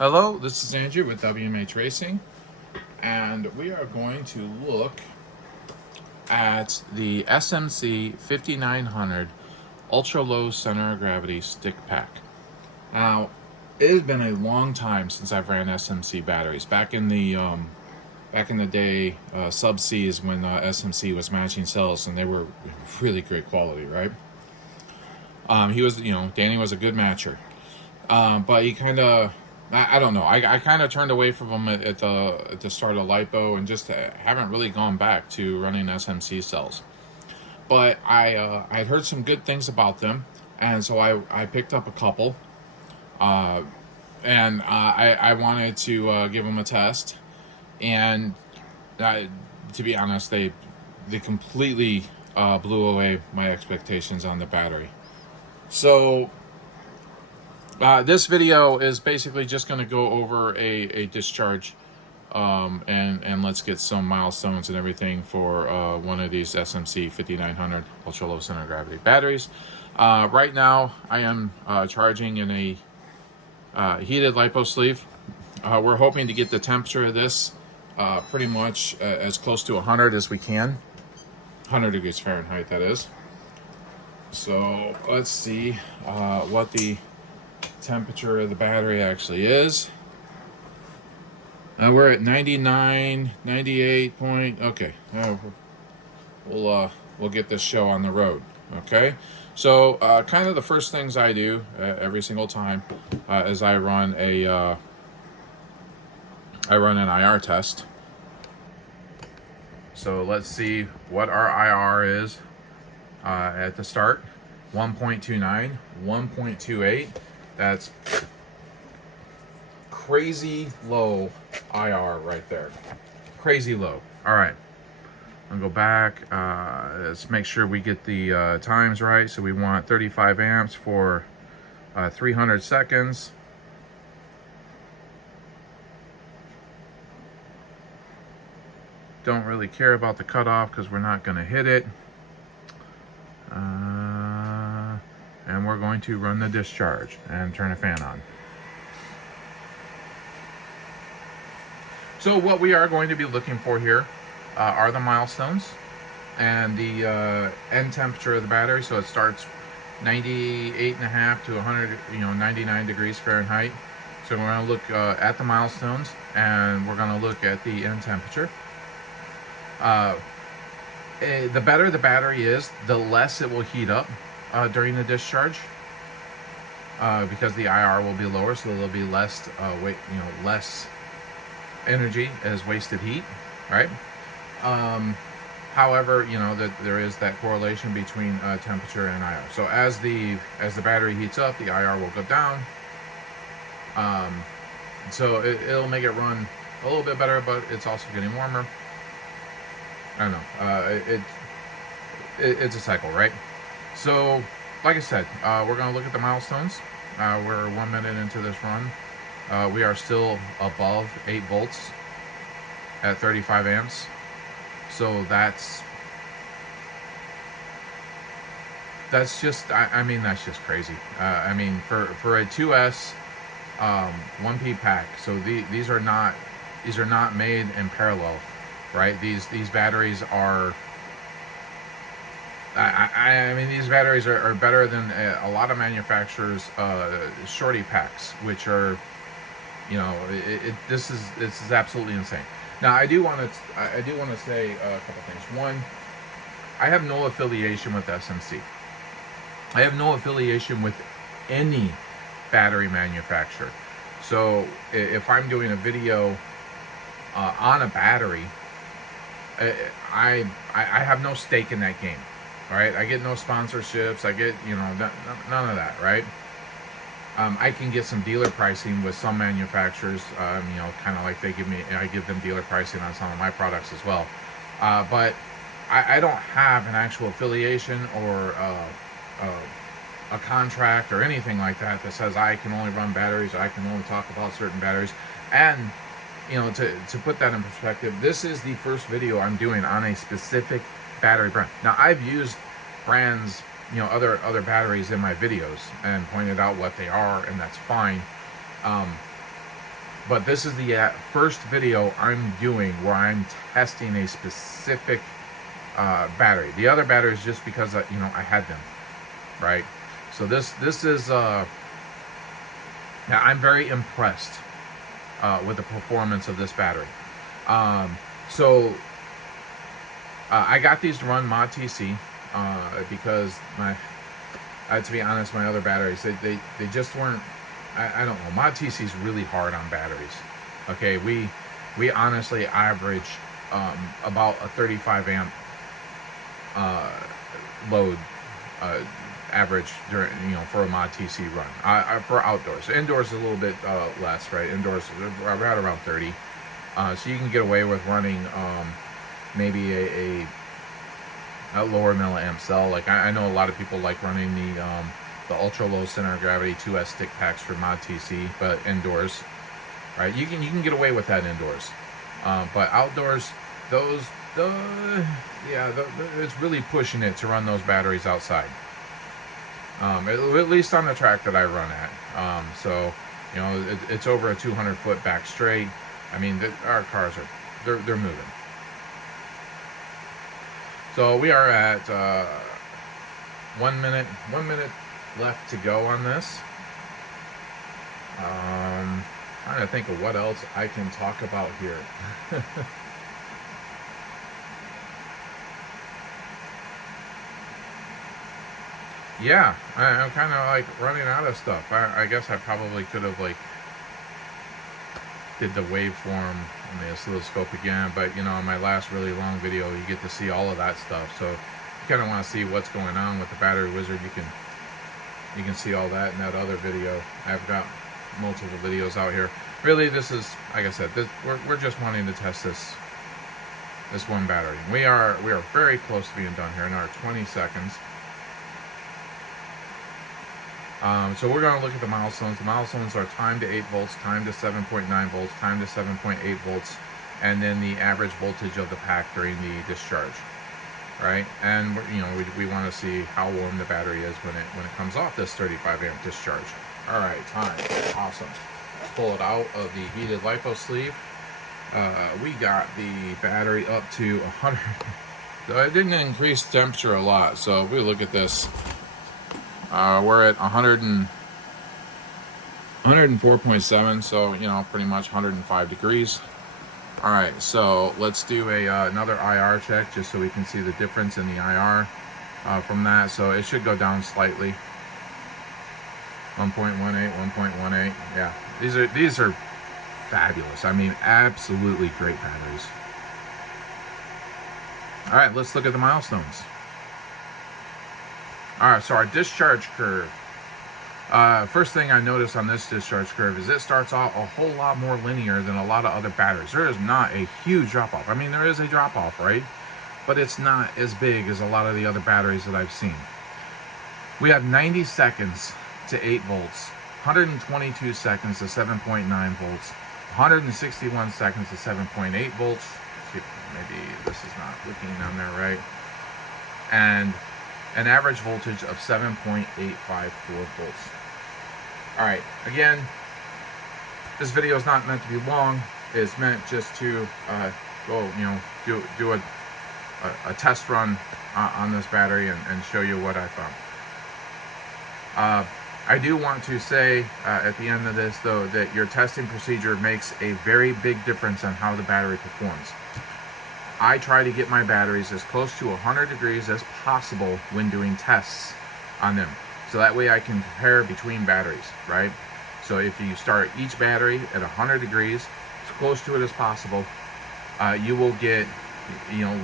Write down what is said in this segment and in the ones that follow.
Hello, this is Andrew with WMH Racing, and we are going to look at the SMC 5900 Ultra Low Center of Gravity Stick Pack. Now, it has been a long time since I've ran SMC batteries. Back in the day, Sub-C is when SMC was matching cells, and they were really great quality, right? He was, Danny was a good matcher, but he kind of, I don't know. I kind of turned away from them at the start of LiPo and just haven't really gone back to running SMC cells. But I'd heard some good things about them, and so I picked up a couple, and I wanted to give them a test. And to be honest, they completely blew away my expectations on the battery. So this video is basically just going to go over a discharge, and let's get some milestones and everything for one of these SMC 5900 ultra low center of gravity batteries. Right now I am charging in a heated LiPo sleeve. We're hoping to get the temperature of this pretty much as close to 100 as we can. 100 degrees Fahrenheit, that is. So let's see what the temperature of the battery actually is. Now we're at 99, 98 point. Okay, we'll get this show on the road. Okay, so kind of the first things I do every single time is I run an IR test. So let's see what our IR is at the start. 1.29, 1.28. That's crazy low IR right there. Crazy low. All right. I'll go back. Let's make sure we get the times right. So we want 35 amps for 300 seconds. Don't really care about the cutoff because we're not going to hit it. And we're going to run the discharge and turn a fan on. So what we are going to be looking for here are the milestones and the end temperature of the battery. So it starts 98.5 to 100, 99 degrees Fahrenheit. So we're going to look at the milestones, and we're going to look at the end temperature. The better the battery is, the less it will heat up during the discharge, because the IR will be lower, so there'll be less less energy as wasted heat, right? However, that there is that correlation between temperature and IR. So as the battery heats up, the IR will go down. So it'll make it run a little bit better, but it's also getting warmer. I don't know. It's a cycle, right? So, like I said, we're going to look at the milestones. We're 1 minute into this run. We are still above 8 volts at 35 amps. So that's just, I mean, that's just crazy. I mean, for a 2S 1P pack, so these are not made in parallel, right? These batteries are, I mean, these batteries are better than a lot of manufacturers' shorty packs, which are, this is absolutely insane. Now, I do want to say a couple things. One, I have no affiliation with SMC. I have no affiliation with any battery manufacturer. So if I'm doing a video on a battery, I have no stake in that game. Right, I get no sponsorships. I get, none of that. Right. I can get some dealer pricing with some manufacturers. Kind of like I give them dealer pricing on some of my products as well. But I don't have an actual affiliation or a contract or anything like that says I can only run batteries, or I can only talk about certain batteries. And to put that in perspective, this is the first video I'm doing on a specific battery brand. Now, I've used brands, other batteries in my videos and pointed out what they are, and that's fine. But this is the first video I'm doing where I'm testing a specific battery. The other batteries just because I had them, right? So this is yeah, I'm very impressed with the performance of this battery. So I got these to run Mod TC because to be honest, my other batteries they just weren't. I don't know. Mod TC is really hard on batteries. Okay, we honestly average about a 35 amp load average during for a Mod TC run. For outdoors, indoors is a little bit less, right? Indoors right around 30. So you can get away with running maybe a lower milliamp cell. Like I know a lot of people like running the ultra low center of gravity 2S stick packs for Mod TC, but indoors, right? You can get away with that indoors, but outdoors, it's really pushing it to run those batteries outside. At least on the track that I run at. So it's over a 200-foot back straight. I mean, our cars they're moving. So we are at 1 minute left to go on this. Trying to think of what else I can talk about here. Yeah, I'm kind of like running out of stuff. I guess I probably could have like did the waveform on the oscilloscope again, but in my last really long video you get to see all of that stuff. So you kind of want to see what's going on with the battery wizard. You can see all that in that other video. I've got multiple videos out here. Really, this is, like I said, we're just wanting to test this one battery. We are very close to being done here in our 20 seconds. So we're going to look at the milestones. The milestones are time to 8 volts, time to 7.9 volts, time to 7.8 volts, and then the average voltage of the pack during the discharge, right? And we want to see how warm the battery is when it comes off this 35 amp discharge. All right, time. Awesome. Let's pull it out of the heated LiPo sleeve. We got the battery up to 100. So it didn't increase temperature a lot. So if we look at this, we're at 104.7, so pretty much 105 degrees. All right, so let's do another IR check just so we can see the difference in the IR from that. So it should go down slightly. 1.18, 1.18. Yeah, these are fabulous. I mean, absolutely great batteries. All right, let's look at the milestones. All right, so our discharge curve. First thing I noticed on this discharge curve is it starts off a whole lot more linear than a lot of other batteries. There is not a huge drop-off. I mean, there is a drop-off, right? But it's not as big as a lot of the other batteries that I've seen. We have 90 seconds to 8 volts, 122 seconds to 7.9 volts, 161 seconds to 7.8 volts. Let's see if maybe this is not looking on there right. And an average voltage of 7.854 volts. All right, again, this video is not meant to be long. It's meant just to do a test run on this battery and show you what I found. I do want to say at the end of this, though, that your testing procedure makes a very big difference on how the battery performs. I try to get my batteries as close to 100 degrees as possible when doing tests on them. So that way I can compare between batteries, right? So if you start each battery at 100 degrees, as close to it as possible, you will get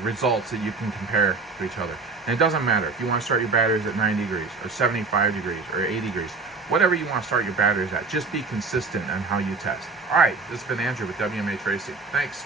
results that you can compare to each other. And it doesn't matter if you want to start your batteries at 90 degrees or 75 degrees or 80 degrees, whatever you want to start your batteries at, just be consistent on how you test. All right, this has been Andrew with WMH Racing. Thanks.